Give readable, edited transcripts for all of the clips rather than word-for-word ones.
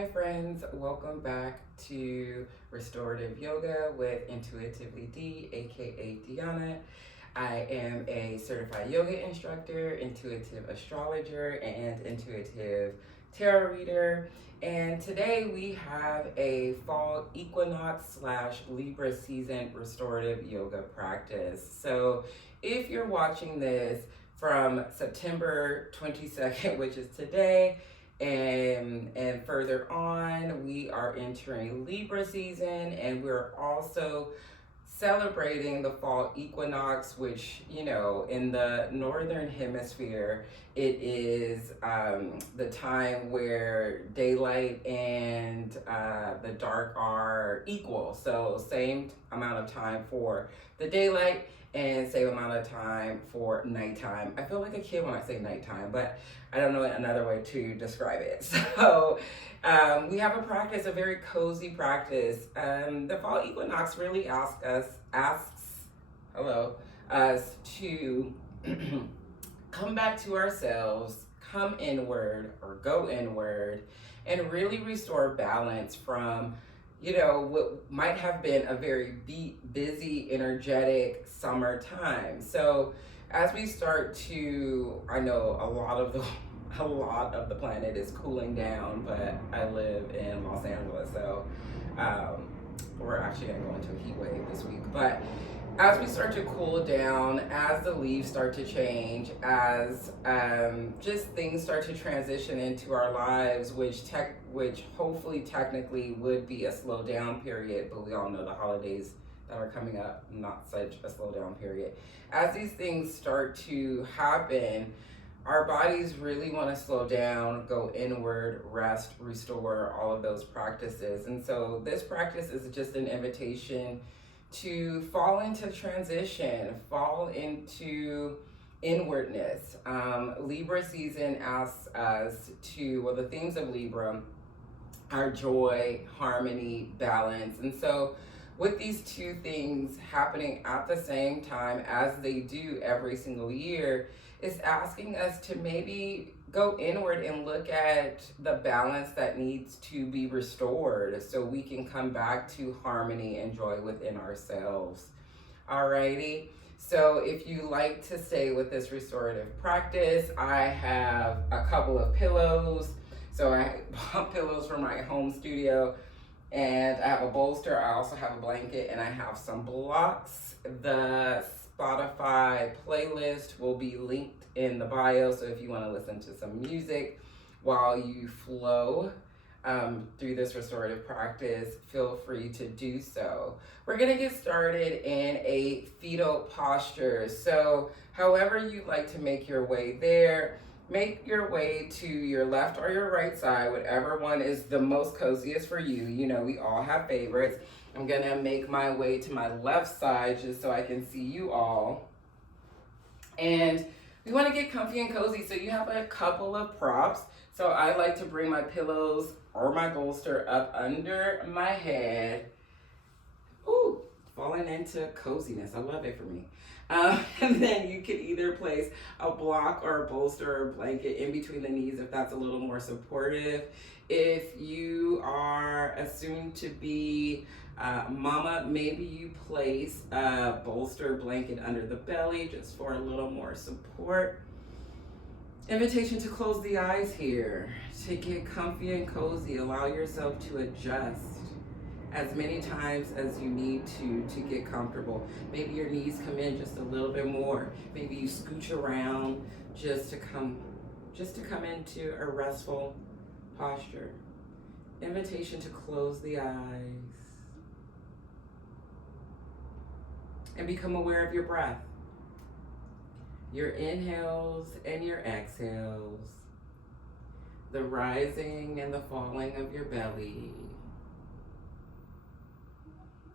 Hi friends, welcome back to Restorative Yoga with Intuitively D, aka Diana. I am a certified yoga instructor, intuitive astrologer, and intuitive tarot reader. And today we have a fall equinox slash Libra season restorative yoga practice. So if you're watching this from September 22nd, which is today, and further on, we are entering Libra season, and we're also celebrating the fall equinox, which, in the northern hemisphere, it is the time where daylight and the dark are equal. So, same amount of time for the daylight and same amount of time for nighttime. I feel like a kid when I say nighttime, but I don't know another way to describe it. So, we have a practice, a very cozy practice. The fall equinox really asks us to come back to ourselves, come inward or go inward, and really restore balance from, what might have been a very busy, energetic summertime. So as we start to, I know a lot of the planet is cooling down, but I live in Los Angeles, so we're actually going to go into a heat wave this week. But as we start to cool down, as the leaves start to change, as just things start to transition into our lives, which hopefully technically would be a slow down period, but we all know the holidays that are coming up, not such a slow down period. As these things start to happen, our bodies really want to slow down, go inward, rest, restore, all of those practices. And so this practice is just an invitation to fall into transition, fall into inwardness. Libra season asks us to, well, the themes of Libra are joy, harmony, balance. And so with these two things happening at the same time, as they do every single year, is asking us to maybe go inward and look at the balance that needs to be restored so we can come back to harmony and joy within ourselves. Alrighty. So if you like to stay with this restorative practice, I have a couple of pillows. So I bought pillows from my home studio, and I have a bolster. I also have a blanket, and I have some blocks. The Spotify playlist will be linked in the bio, so if you want to listen to some music while you flow through this restorative practice, feel free to do so. We're going to get started in a fetal posture. So however you like to make your way there, make your way to your left or your right side, whatever one is the most coziest for you. You know, we all have favorites. I'm gonna make my way to my left side just so I can see you all. And we wanna get comfy and cozy, so you have a couple of props. So I like to bring my pillows or my bolster up under my head. Ooh, falling into coziness. I love it for me. And then you could either place a block or a bolster or a blanket in between the knees if that's a little more supportive. If you are assumed to be mama, maybe you place a bolster blanket under the belly just for a little more support. Invitation to close the eyes here, to get comfy and cozy. Allow yourself to adjust as many times as you need to get comfortable. Maybe your knees come in just a little bit more. Maybe you scooch around just to come into a restful posture. Invitation to close the eyes and become aware of your breath. Your inhales and your exhales, the rising and the falling of your belly.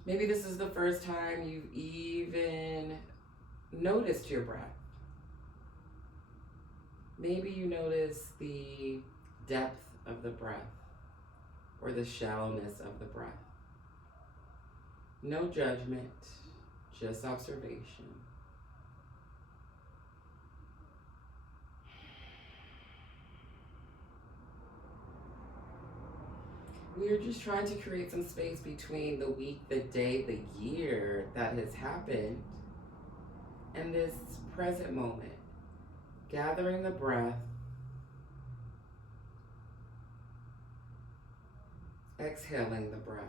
Maybe this is the first time you've even noticed your breath. Maybe you notice the depth of the breath or the shallowness of the breath. No judgment, just observation. We're just trying to create some space between the week, the day, the year that has happened and this present moment. Gathering the breath, exhaling the breath.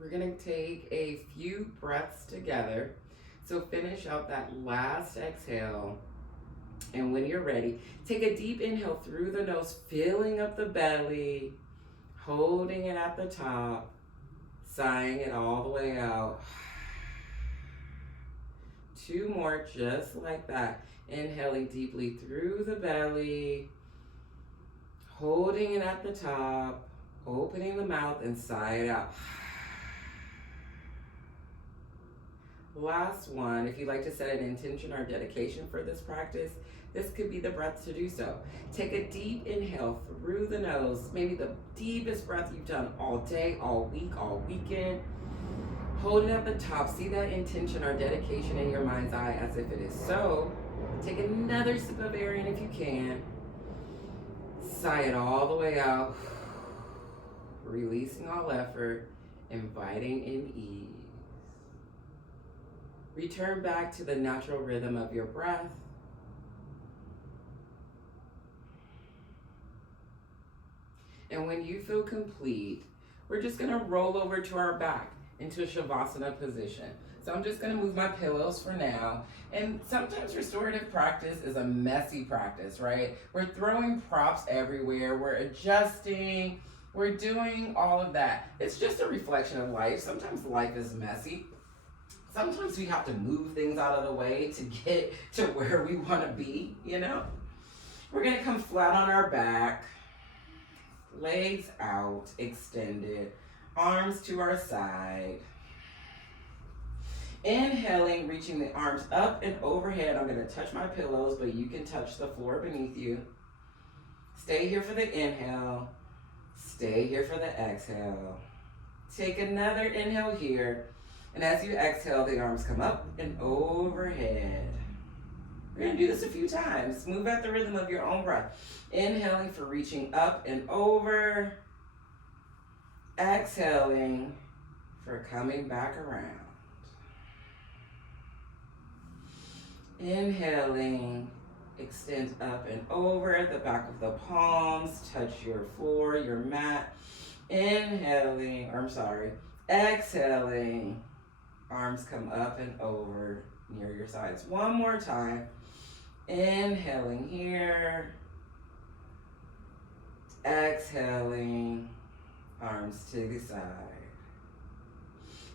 We're going to take a few breaths together. So finish out that last exhale. And when you're ready, take a deep inhale through the nose, filling up the belly, holding it at the top, sighing it all the way out. 2 more just like that. Inhaling deeply through the belly, holding it at the top, opening the mouth and sigh it out. Last one, if you'd like to set an intention or dedication for this practice, this could be the breath to do so. Take a deep inhale through the nose, maybe the deepest breath you've done all day, all week, all weekend. Hold it at the top. See that intention or dedication in your mind's eye as if it is so. Take another sip of air in if you can. Sigh it all the way out. Releasing all effort, inviting in ease. Return back to the natural rhythm of your breath. And when you feel complete, we're just going to roll over to our back into a Shavasana position. So I'm just going to move my pillows for now. And sometimes restorative practice is a messy practice, right? We're throwing props everywhere. We're adjusting. We're doing all of that. It's just a reflection of life. Sometimes life is messy. Sometimes we have to move things out of the way to get to where we want to be, you know? We're going to come flat on our back, legs out, extended, arms to our side. Inhaling, reaching the arms up and overhead. I'm going to touch my pillows, but you can touch the floor beneath you. Stay here for the inhale. Stay here for the exhale. Take another inhale here. And as you exhale, the arms come up and overhead. We're going to do this a few times. Move at the rhythm of your own breath. Inhaling for reaching up and over. Exhaling for coming back around. Inhaling, extend up and over. The back of the palms touch your floor, your mat. Exhaling. Arms come up and over near your sides. One more time. Inhaling here. Exhaling. Arms to the side.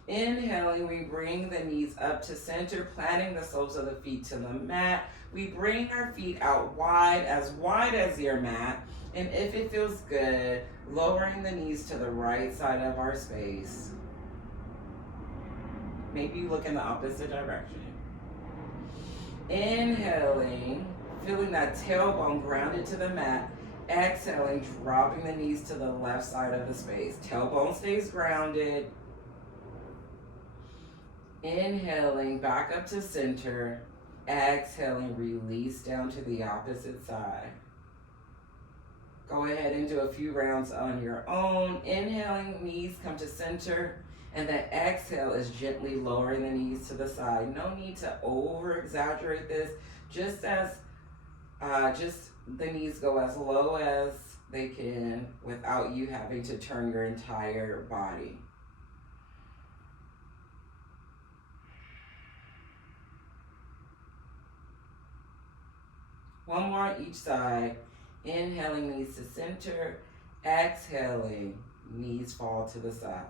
Inhaling, we bring the knees up to center, planting the soles of the feet to the mat. We bring our feet out wide as your mat. And if it feels good, lowering the knees to the right side of our space. Maybe you look in the opposite direction. Inhaling, feeling that tailbone grounded to the mat. Exhaling, dropping the knees to the left side of the space. Tailbone stays grounded. Inhaling, back up to center. Exhaling, release down to the opposite side. Go ahead and do a few rounds on your own. Inhaling, knees come to center. And then exhale is gently lowering the knees to the side. No need to over-exaggerate this. Just the knees go as low as they can without you having to turn your entire body. One more on each side. Inhaling, knees to center. Exhaling, knees fall to the side.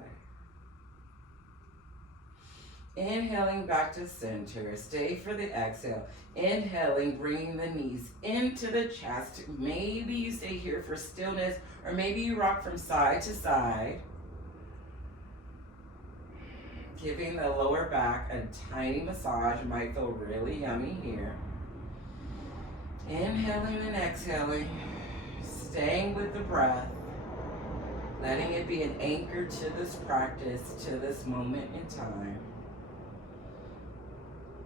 Inhaling back to center. Stay for the exhale. Inhaling, bringing the knees into the chest. Maybe you stay here for stillness, or maybe you rock from side to side. Giving the lower back a tiny massage. Might feel really yummy here. Inhaling and exhaling. Staying with the breath. Letting it be an anchor to this practice, to this moment in time.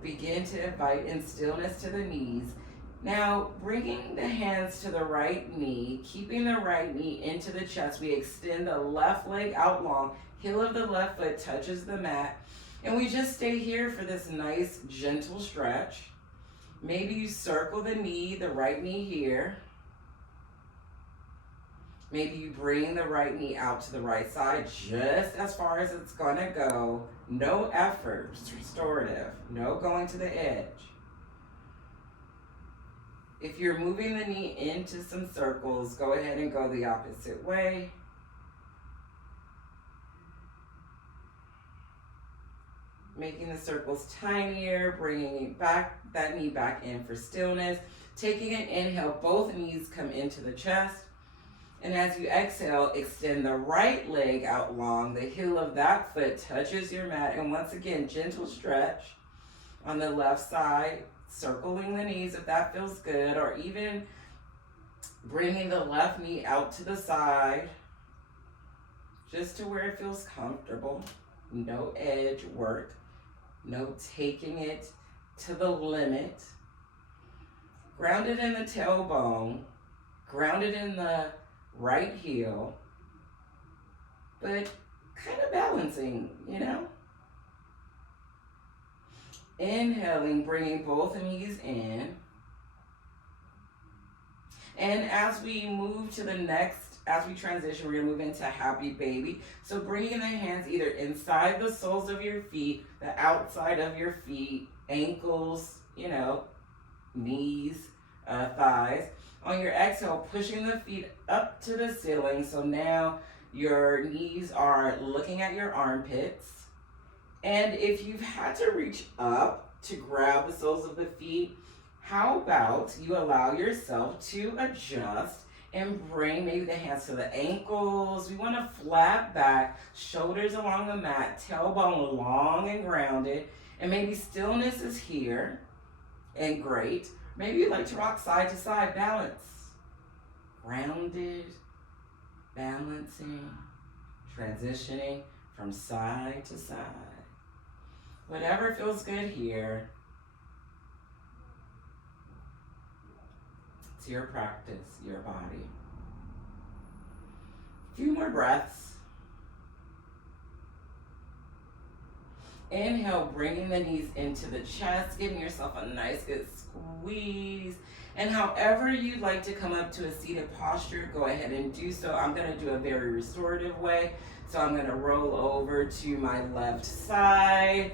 Begin to invite in stillness to the knees. Now, bringing the hands to the right knee, keeping the right knee into the chest, we extend the left leg out long. Heel of the left foot touches the mat. And we just stay here for this nice, gentle stretch. Maybe you circle the knee, the right knee here. Maybe you bring the right knee out to the right side, just as far as it's gonna go. No effort, it's restorative. No going to the edge. If you're moving the knee into some circles, go ahead and go the opposite way. Making the circles tinier, bringing that knee back in for stillness. Taking an inhale, both knees come into the chest. And as you exhale, extend the right leg out long. The heel of that foot touches your mat. And once again, gentle stretch on the left side, circling the knees if that feels good, or even bringing the left knee out to the side, just to where it feels comfortable. No edge work, no taking it to the limit. Grounded in the tailbone, grounded in the right heel, but kind of balancing, you know? Inhaling, bringing both knees in. And as we move to the next, as we transition, we're gonna move into happy baby. So bringing the hands either inside the soles of your feet, the outside of your feet, ankles, you know, knees, thighs. On your exhale, pushing the feet up to the ceiling. So now your knees are looking at your armpits. And if you've had to reach up to grab the soles of the feet, how about you allow yourself to adjust and bring maybe the hands to the ankles. We want to flat back, shoulders along the mat, tailbone long and grounded. And maybe stillness is here, and great. Maybe you like to rock side to side, balance. Grounded, balancing, transitioning from side to side. Whatever feels good here. It's your practice, your body. A few more breaths. Inhale, bringing the knees into the chest, giving yourself a nice good squeeze. And however you'd like to come up to a seated posture, go ahead and do so. I'm gonna do a very restorative way. So I'm gonna roll over to my left side,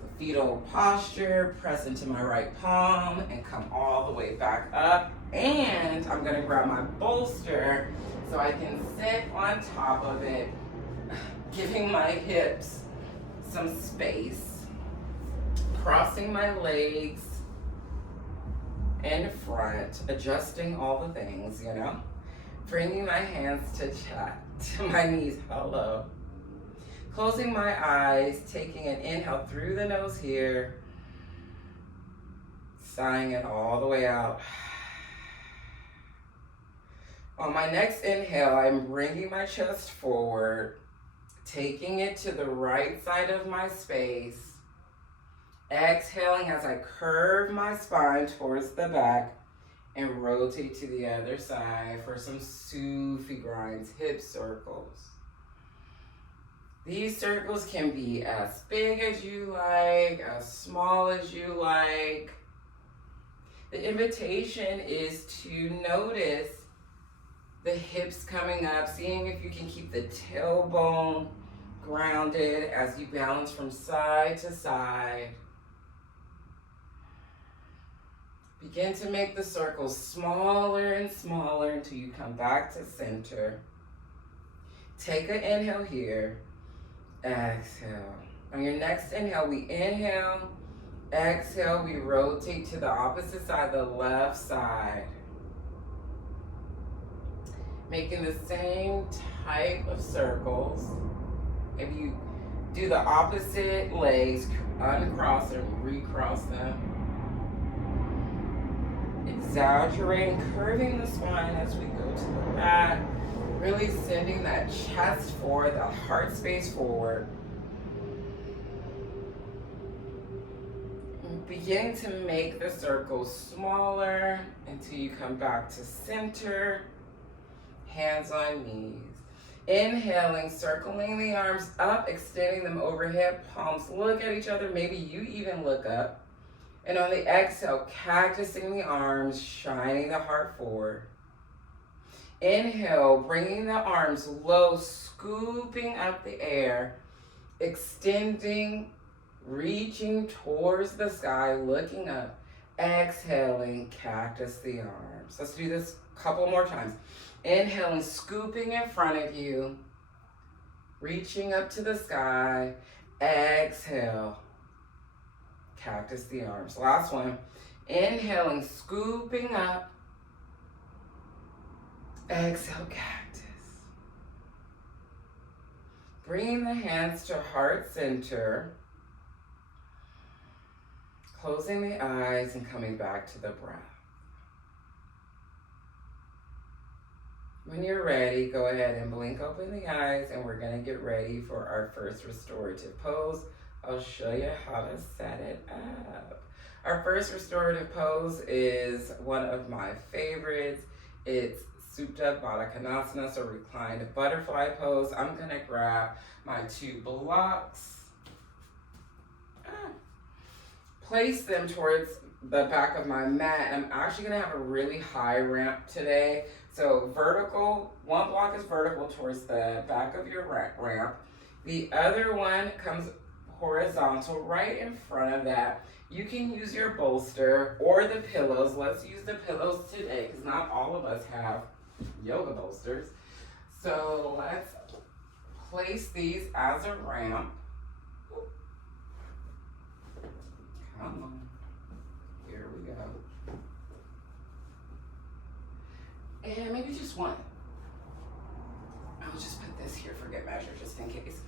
the fetal posture, press into my right palm and come all the way back up. And I'm gonna grab my bolster so I can sit on top of it, giving my hips some space, crossing my legs in front, adjusting all the things, you know, bringing my hands to my knees, hello. Closing my eyes, taking an inhale through the nose here, sighing it all the way out. On my next inhale, I'm bringing my chest forward, taking it to the right side of my space. Exhaling as I curve my spine towards the back and rotate to the other side for some Sufi grinds, hip circles. These circles can be as big as you like, as small as you like. The invitation is to notice the hips coming up, seeing if you can keep the tailbone grounded as you balance from side to side. Begin to make the circles smaller and smaller until you come back to center. Take an inhale here. Exhale. On your next inhale, we inhale. Exhale, we rotate to the opposite side, the left side. Making the same type of circles. Maybe you do the opposite legs, uncross and recross them. Exaggerating, curving the spine as we go to the back. Really sending that chest forward, the heart space forward. Beginning to make the circle smaller until you come back to center. Hands on knees. Inhaling, circling the arms up, extending them overhead. Palms look at each other. Maybe you even look up. And on the exhale, cactusing the arms, shining the heart forward. Inhale, bringing the arms low, scooping up the air, extending, reaching towards the sky, looking up. Exhaling, cactus the arms. Let's do this a couple more times. Inhaling, scooping in front of you, reaching up to the sky. Exhale, cactus the arms. Last one. Inhaling, scooping up. Exhale, cactus. Bringing the hands to heart center. Closing the eyes and coming back to the breath. When you're ready, go ahead and blink open the eyes, and we're going to get ready for our first restorative pose. I'll show you how to set it up. Our first restorative pose is one of my favorites. It's Supta Baddha Konasana, so reclined butterfly pose. I'm going to grab my 2 blocks. Place them towards the back of my mat. I'm actually going to have a really high ramp today. So vertical, one block is vertical towards the back of your ramp. The other one comes horizontal right in front of that. You can use your bolster or the pillows. Let's use the pillows today because not all of us have yoga bolsters. So let's place these as a ramp. Come on. Here we go. And maybe just one. I'll just put this here for good measure, just in case.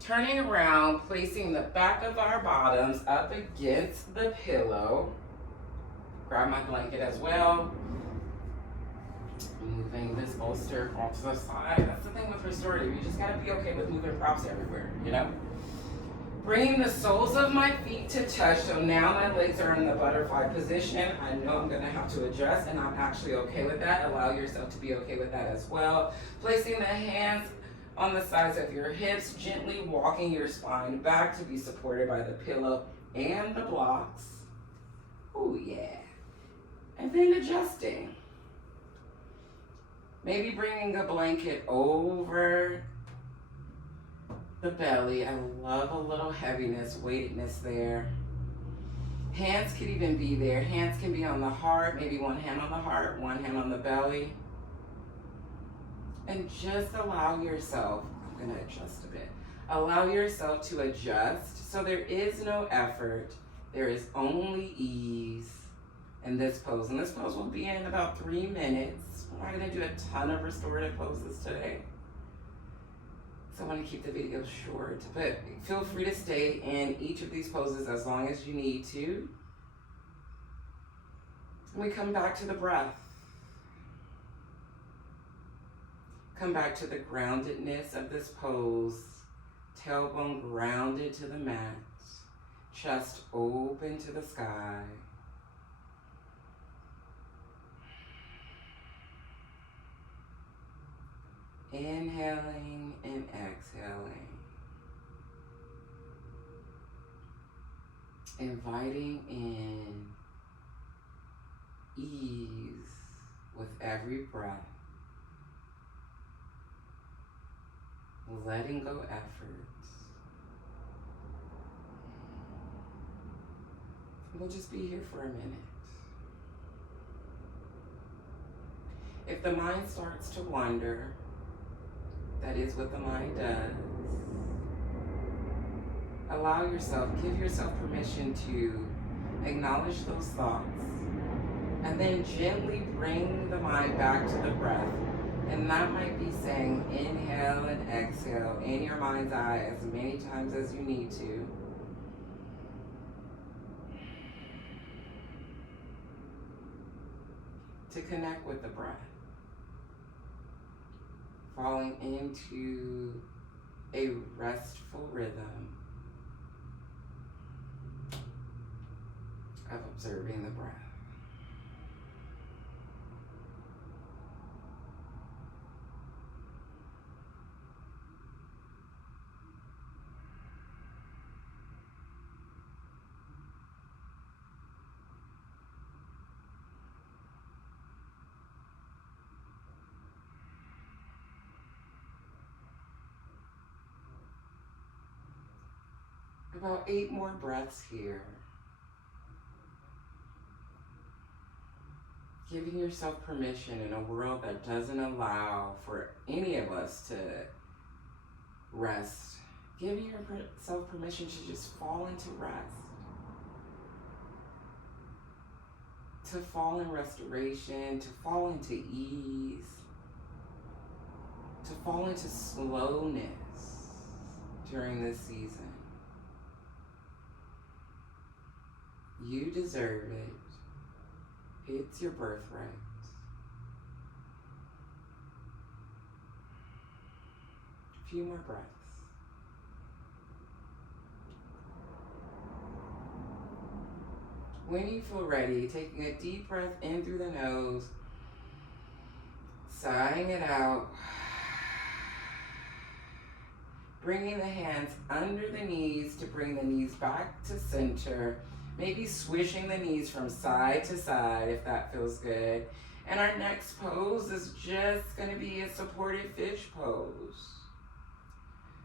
Turning around, placing the back of our bottoms up against the pillow. Grab my blanket as well. Moving this bolster off to the side. That's the thing with restorative. You just gotta be okay with moving props everywhere, you know? Bringing the soles of my feet to touch, so now my legs are in the butterfly position. I know I'm gonna have to adjust, and I'm actually okay with that. Allow yourself to be okay with that as well. Placing the hands on the sides of your hips, gently walking your spine back to be supported by the pillow and the blocks. Oh yeah. And then adjusting. Maybe bringing a blanket over the belly. I love a little heaviness, weightedness there. Hands could even be there. Hands can be on the heart, maybe one hand on the heart, one hand on the belly. And just allow yourself, I'm gonna adjust a bit. Allow yourself to adjust. So there is no effort. There is only ease in this pose. And this pose will be in about 3 minutes. We're not gonna do a ton of restorative poses today. So I want to keep the video short, but feel free to stay in each of these poses as long as you need to. And we come back to the breath. Come back to the groundedness of this pose. Tailbone grounded to the mat. Chest open to the sky. Inhaling and exhaling. Inviting in ease with every breath. Letting go efforts. We'll just be here for a minute. If the mind starts to wander, that is what the mind does. Allow yourself, give yourself permission to acknowledge those thoughts and then gently bring the mind back to the breath. And that might be saying inhale and exhale in your mind's eye as many times as you need to. To connect with the breath. Falling into a restful rhythm. of observing the breath. About 8 more breaths here. Giving yourself permission in a world that doesn't allow for any of us to rest. Giving yourself permission to just fall into rest. To fall in restoration, to fall into ease, to fall into slowness during this season. You deserve it. It's your birthright. A few more breaths. When you feel ready, taking a deep breath in through the nose, sighing it out, bringing the hands under the knees to bring the knees back to center, maybe swishing the knees from side to side if that feels good. And our next pose is just going to be a supported fish pose.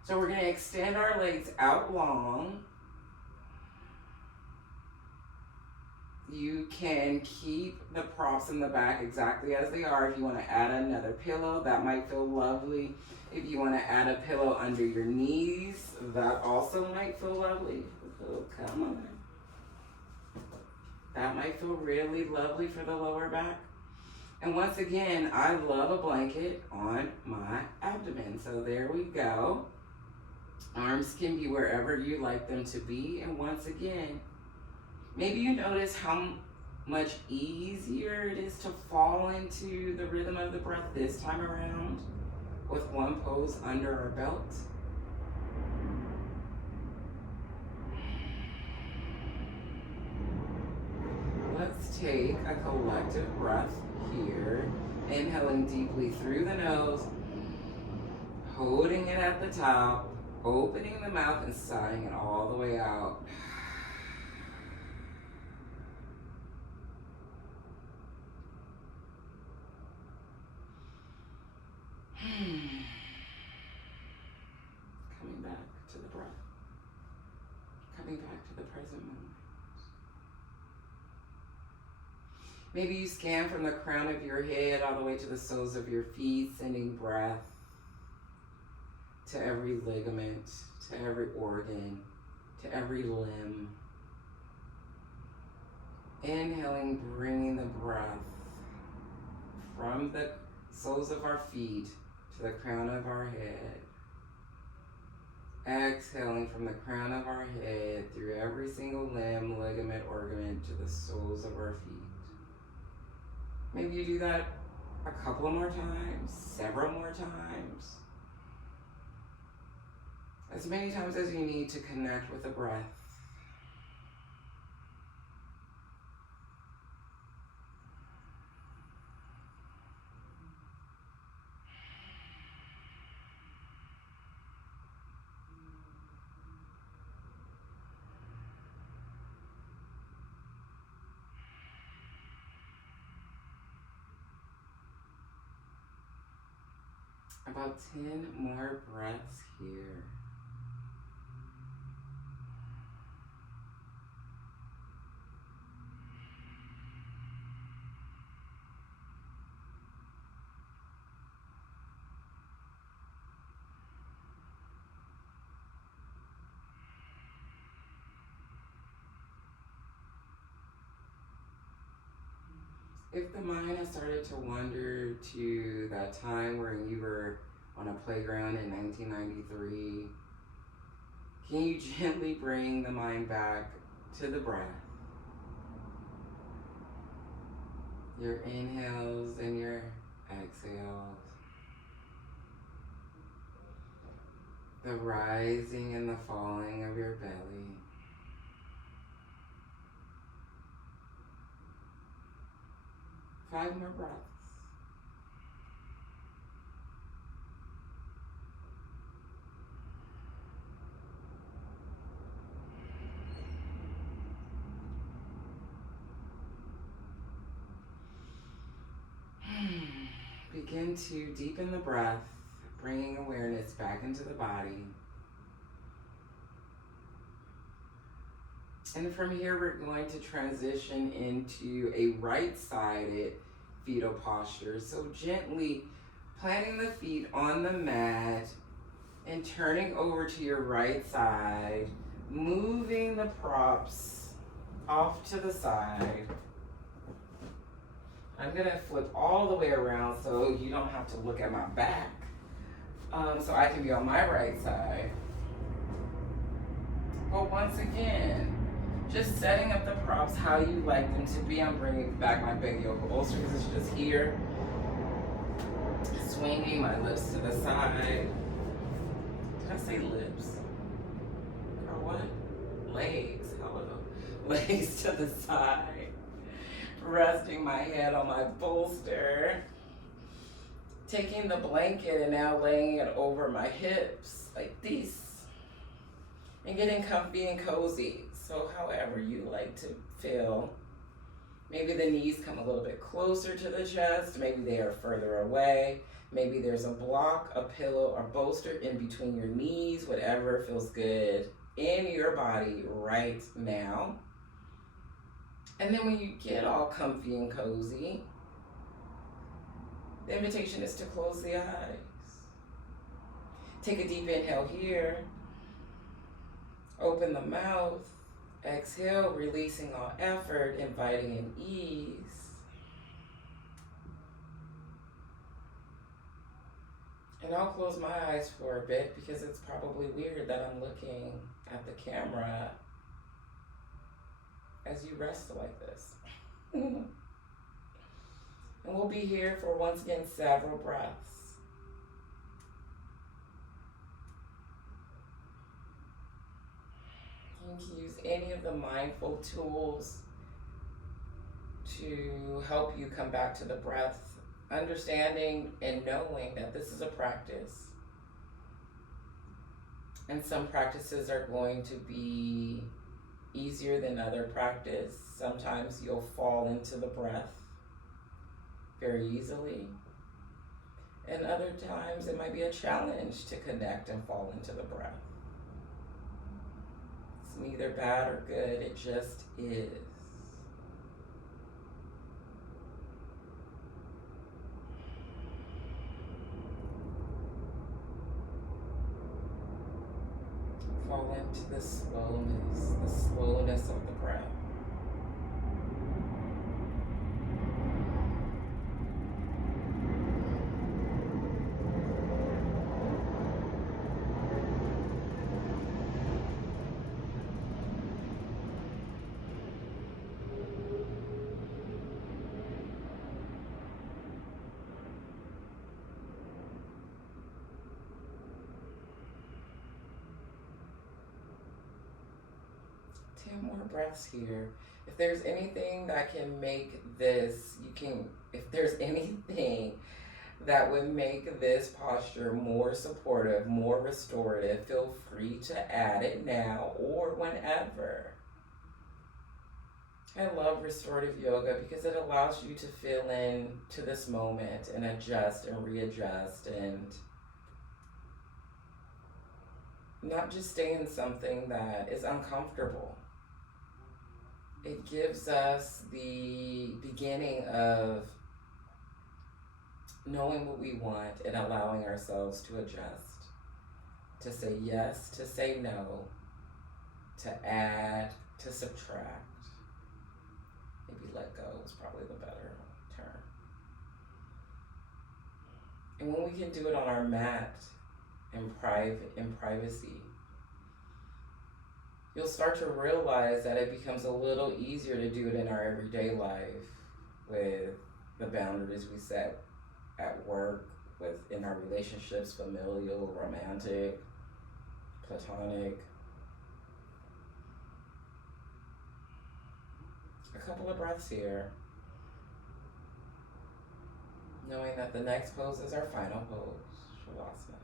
So we're going to extend our legs out long. You can keep the props in the back exactly as they are. If you want to add another pillow, that might feel lovely. If you want to add a pillow under your knees, that also might feel lovely. Oh, come on. That might feel really lovely for the lower back. And once again, I love a blanket on my abdomen. So there we go. Arms can be wherever you like them to be. And once again, maybe you notice how much easier it is to fall into the rhythm of the breath this time around with one pose under our belt. Let's take a collective breath here. Inhaling deeply through the nose, holding it at the top, opening the mouth and sighing it all the way out. Coming back to the breath. Coming back to the present moment. Maybe you scan from the crown of your head all the way to the soles of your feet, sending breath to every ligament, to every organ, to every limb. Inhaling, bringing the breath from the soles of our feet to the crown of our head. Exhaling from the crown of our head through every single limb, ligament, organ to the soles of our feet. Maybe you do that a couple more times, several more times. As many times as you need to connect with the breath. About 10 more breaths here. If the mind has started to wander to that time where you were on a playground in 1993, can you gently bring the mind back to the breath? Your inhales and your exhales. The rising and the falling of your belly. 5 more breaths. Begin to deepen the breath, bringing awareness back into the body. And from here, we're going to transition into a right-sided fetal posture. So gently planting the feet on the mat and turning over to your right side, moving the props off to the side. I'm gonna flip all the way around so you don't have to look at my back. So I can be on my right side. But once again, just setting up the props how you like them to be. I'm bringing back my big yoga bolster because it's just here. Swinging my lips to the side. Did I say lips? Or what? Legs. Hello. Legs to the side. Resting my head on my bolster. Taking the blanket and now laying it over my hips like this. And getting comfy and cozy. So however you like to feel. Maybe the knees come a little bit closer to the chest. Maybe they are further away. Maybe there's a block, a pillow, or bolster in between your knees. Whatever feels good in your body right now. And then when you get all comfy and cozy, the invitation is to close the eyes. Take a deep inhale here. Open the mouth. Exhale, releasing all effort, inviting in ease. And I'll close my eyes for a bit because it's probably weird that I'm looking at the camera as you rest like this. And we'll be here for, once again, several breaths. You can use any of the mindful tools to help you come back to the breath, understanding and knowing that this is a practice. And some practices are going to be easier than other practice. Sometimes you'll fall into the breath very easily. And other times it might be a challenge to connect and fall into the breath. It's neither bad or good, it just is. Fall into the slowness of the breath. More breaths here. If there's anything that can make this, if there's anything that would make this posture more supportive, more restorative, feel free to add it now or whenever. I love restorative yoga because it allows you to feel into this moment and adjust and readjust and not just stay in something that is uncomfortable. It gives us the beginning of knowing what we want and allowing ourselves to adjust, to say yes, to say no, to add, to subtract. Maybe let go is probably the better term. And when we can do it on our mat in privacy, you'll start to realize that it becomes a little easier to do it in our everyday life with the boundaries we set at work, in our relationships, familial, romantic, platonic. A couple of breaths here. Knowing that the next pose is our final pose, Shavasana.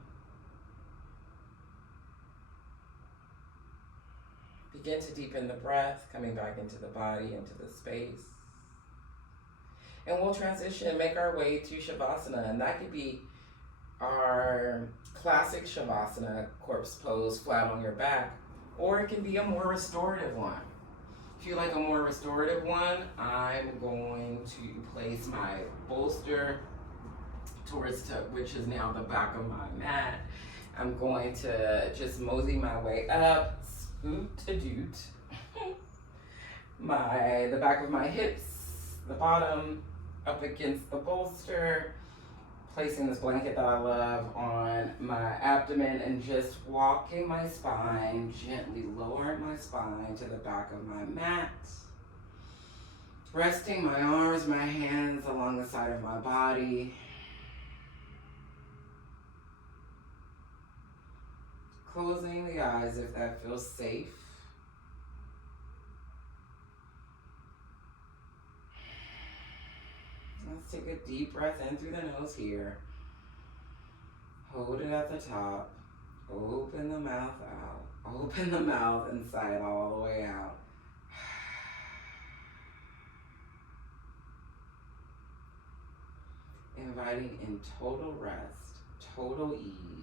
Begin to deepen the breath, coming back into the body, into the space. And we'll transition and make our way to Shavasana. And that could be our classic Shavasana, corpse pose, flat on your back. Or it can be a more restorative one. If you like a more restorative one, I'm going to place my bolster towards which is now the back of my mat. I'm going to just mosey my way up, scoot to doot. The back of my hips, the bottom, up against the bolster, placing this blanket that I love on my abdomen and just walking my spine, gently lowering my spine to the back of my mat. Resting my arms, my hands along the side of my body. Closing the eyes if that feels safe. Let's take a deep breath in through the nose here. Hold it at the top. Open the mouth out. Open the mouth inside all the way out. Inviting in total rest, total ease.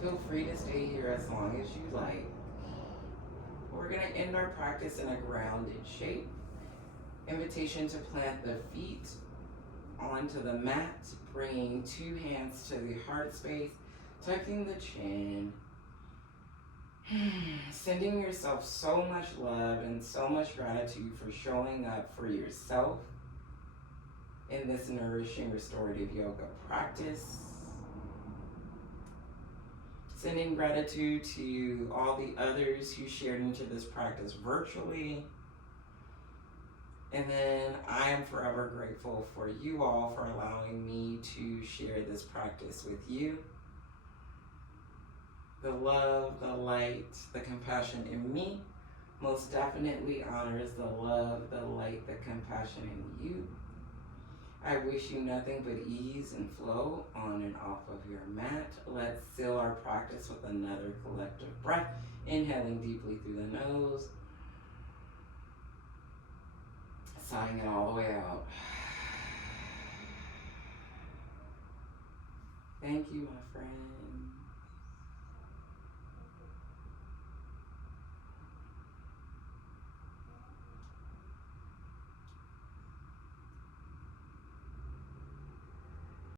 Feel free to stay here as long as you like. We're going to end our practice in a grounded shape. Invitation to plant the feet onto the mat, bringing two hands to the heart space, tucking the chin, sending yourself so much love and so much gratitude for showing up for yourself in this nourishing restorative yoga practice. Sending gratitude to all the others who shared into this practice virtually. And then I am forever grateful for you all for allowing me to share this practice with you. The love, the light, the compassion in me most definitely honors the love, the light, the compassion in you. I wish you nothing but ease and flow on and off of your mat. Let's seal our practice with another collective breath. Inhaling deeply through the nose. Sighing it all the way out. Thank you, my friend.